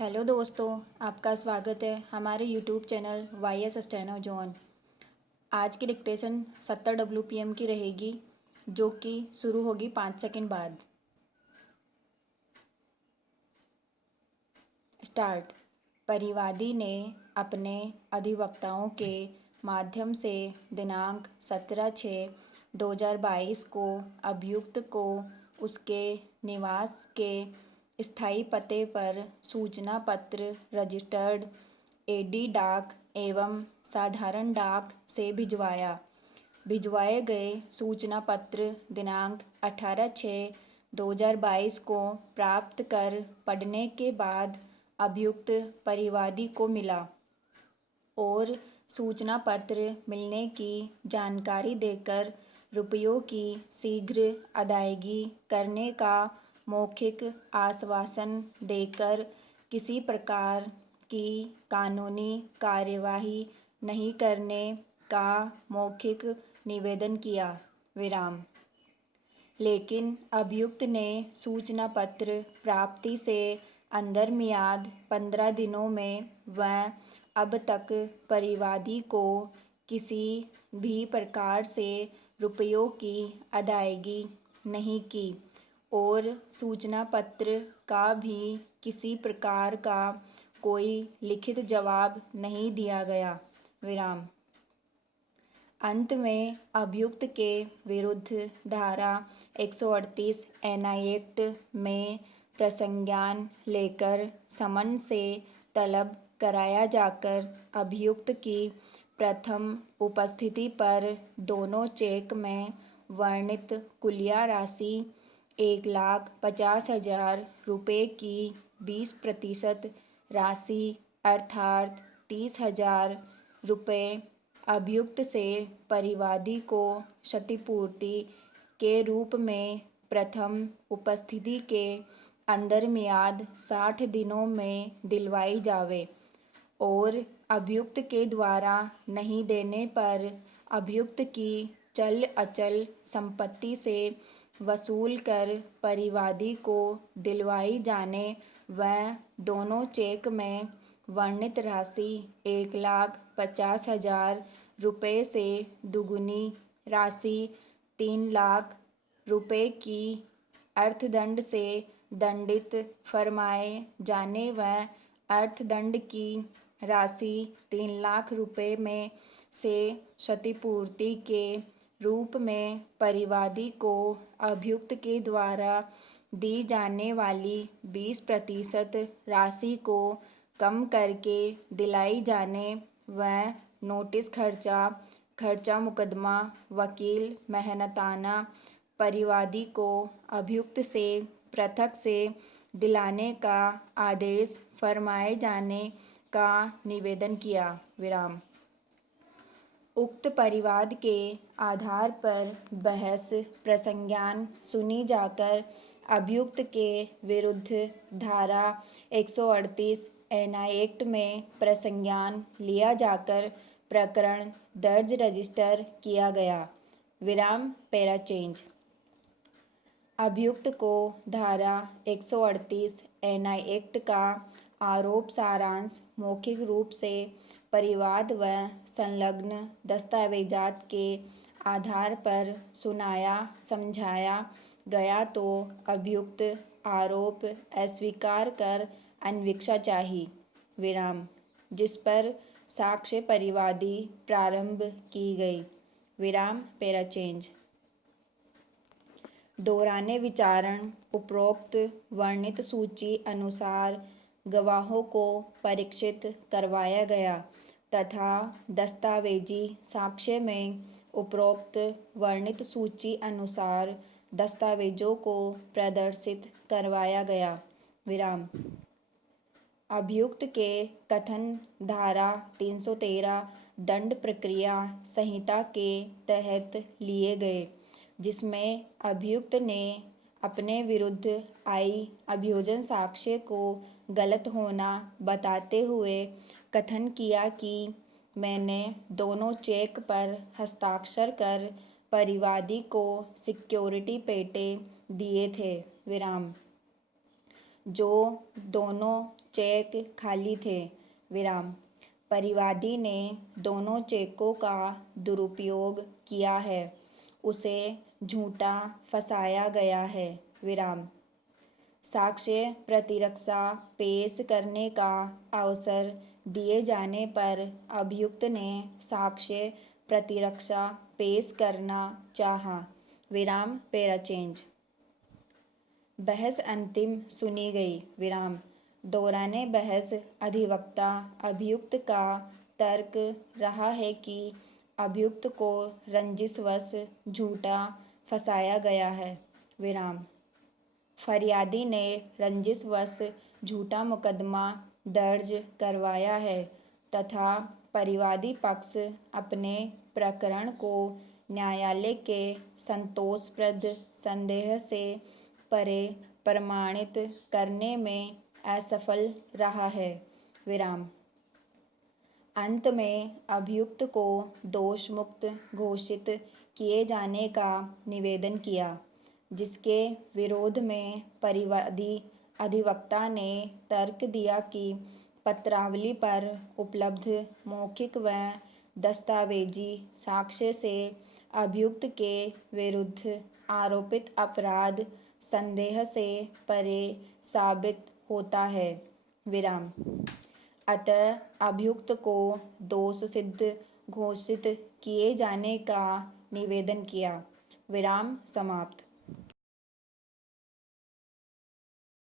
Hello दोस्तों, आपका स्वागत है हमारे YouTube channel Y S steno zone. आज की डिक्टेशन 70 WPM की रहेगी, जो कि शुरू होगी 5 सेकंड बाद। स्टार्ट। परिवादी ने अपने अधिवक्ताओं के माध्यम से दिनांक 17/6/2022 को अभियुक्त को उसके निवास के स्थायी पते पर सूचना पत्र रजिस्टर्ड एडी डाक एवं साधारण डाक से भिजवाए गए सूचना पत्र दिनांक 18/6/2022 को प्राप्त कर पढ़ने के बाद अभियुक्त परिवादी को मिला और सूचना पत्र मिलने की जानकारी देकर रुपयों की शीघ्र अदायगी करने का मौखिक आश्वासन देकर किसी प्रकार की कानूनी कार्यवाही नहीं करने का मौखिक निवेदन किया। विराम। लेकिन अभियुक्त ने सूचना पत्र प्राप्ति से अंदर मियाद 15 दिनों में वह अब तक परिवादी को किसी भी प्रकार से रुपयों की अदायगी नहीं की और सूचना पत्र का भी किसी प्रकार का कोई लिखित जवाब नहीं दिया गया। विराम। अंत में अभियुक्त के विरुद्ध धारा 138 NI एक्ट में प्रसंज्ञान लेकर समन से तलब कराया जाकर अभियुक्त की प्रथम उपस्थिति पर दोनों चेक में वर्णित कुलिया राशि 1,50,000 रुपये की 20% राशि अर्थात 30,000 रुपये अभियुक्त से परिवादी को क्षतिपूर्ति के रूप में प्रथम उपस्थिति के अंदर मियाद 60 दिनों में दिलवाई जावे और अभियुक्त के द्वारा नहीं देने पर अभियुक्त की चल अचल संपत्ति से वसूल कर परिवादी को दिलवाई जाने व दोनों चेक में वर्णित राशि 1,50,000 रुपये से दुगुनी राशि 3 लाख रुपये की अर्थदंड से दंडित फरमाए जाने व अर्थदंड की राशि 3 लाख रुपये में से क्षतिपूर्ति के रूप में परिवादी को अभियुक्त के द्वारा दी जाने वाली 20% राशि को कम करके दिलाई जाने व नोटिस खर्चा मुकदमा वकील मेहनताना परिवादी को अभियुक्त से पृथक से दिलाने का आदेश फरमाए जाने का निवेदन किया। विराम। उक्त परिवाद के आधार पर बहस प्रसंज्ञान सुनी जाकर अभियुक्त के विरुद्ध धारा 138 NI एक्ट में प्रसंज्ञान लिया जाकर प्रकरण दर्ज रजिस्टर किया गया। विराम। Para change. अभियुक्त को धारा 138 NI एक्ट का आरोप सारांश मौखिक रूप से परिवाद व संलग्न दस्तावेजात के आधार पर सुनाया समझाया गया तो अभियुक्त आरोप अस्वीकार कर अन्वीक्षा चाही। विराम। जिस पर साक्ष्य परिवादी प्रारंभ की गई। विराम। Para change. दौराने विचारण उपरोक्त वर्णित सूची अनुसार गवाहों को परीक्षित करवाया गया तथा दस्तावेजी साक्ष्य में उपरोक्त वर्णित सूची अनुसार दस्तावेजों को प्रदर्शित करवाया गया। विराम। अभियुक्त के कथन धारा 313 दंड प्रक्रिया संहिता के तहत लिए गए, जिसमें अभियुक्त ने अपने विरुद्ध आई अभियोजन साक्ष्य को गलत होना बताते हुए कथन किया कि मैंने दोनों चेक पर हस्ताक्षर कर परिवादी को सिक्योरिटी पेटे दिए थे। विराम। जो दोनों चेक खाली थे, विराम। परिवादी ने दोनों चेकों का दुरुपयोग किया है, उसे झूठा फंसाया गया है, विराम। साक्ष्य प्रतिरक्षा पेश करने का अवसर दिए जाने पर अभियुक्त ने साक्ष्य प्रतिरक्षा पेश करना चाहा, विराम। Para change. बहस अंतिम सुनी गई, विराम। दौराने बहस अधिवक्ता अभियुक्त का तर्क रहा है कि अभियुक्त को रंजिशवश झूठा फंसाया गया है, विराम। फरियादी ने रंजिशवश झूठा मुकदमा दर्ज करवाया है तथा परिवादी पक्ष अपने प्रकरण को न्यायालय के संतोषप्रद संदेह से परे प्रमाणित करने में असफल रहा है, विराम। अंत में अभियुक्त को दोषमुक्त घोषित किए जाने का निवेदन किया, जिसके विरोध में परिवादी अधिवक्ता ने तर्क दिया कि पत्रावली पर उपलब्ध मौखिक व दस्तावेजी साक्ष्य से अभियुक्त के विरुद्ध आरोपित अपराध संदेह से परे साबित होता है, विराम। अतः अभियुक्त को दोष सिद्ध घोषित किए जाने का निवेदन किया, विराम। समाप्त।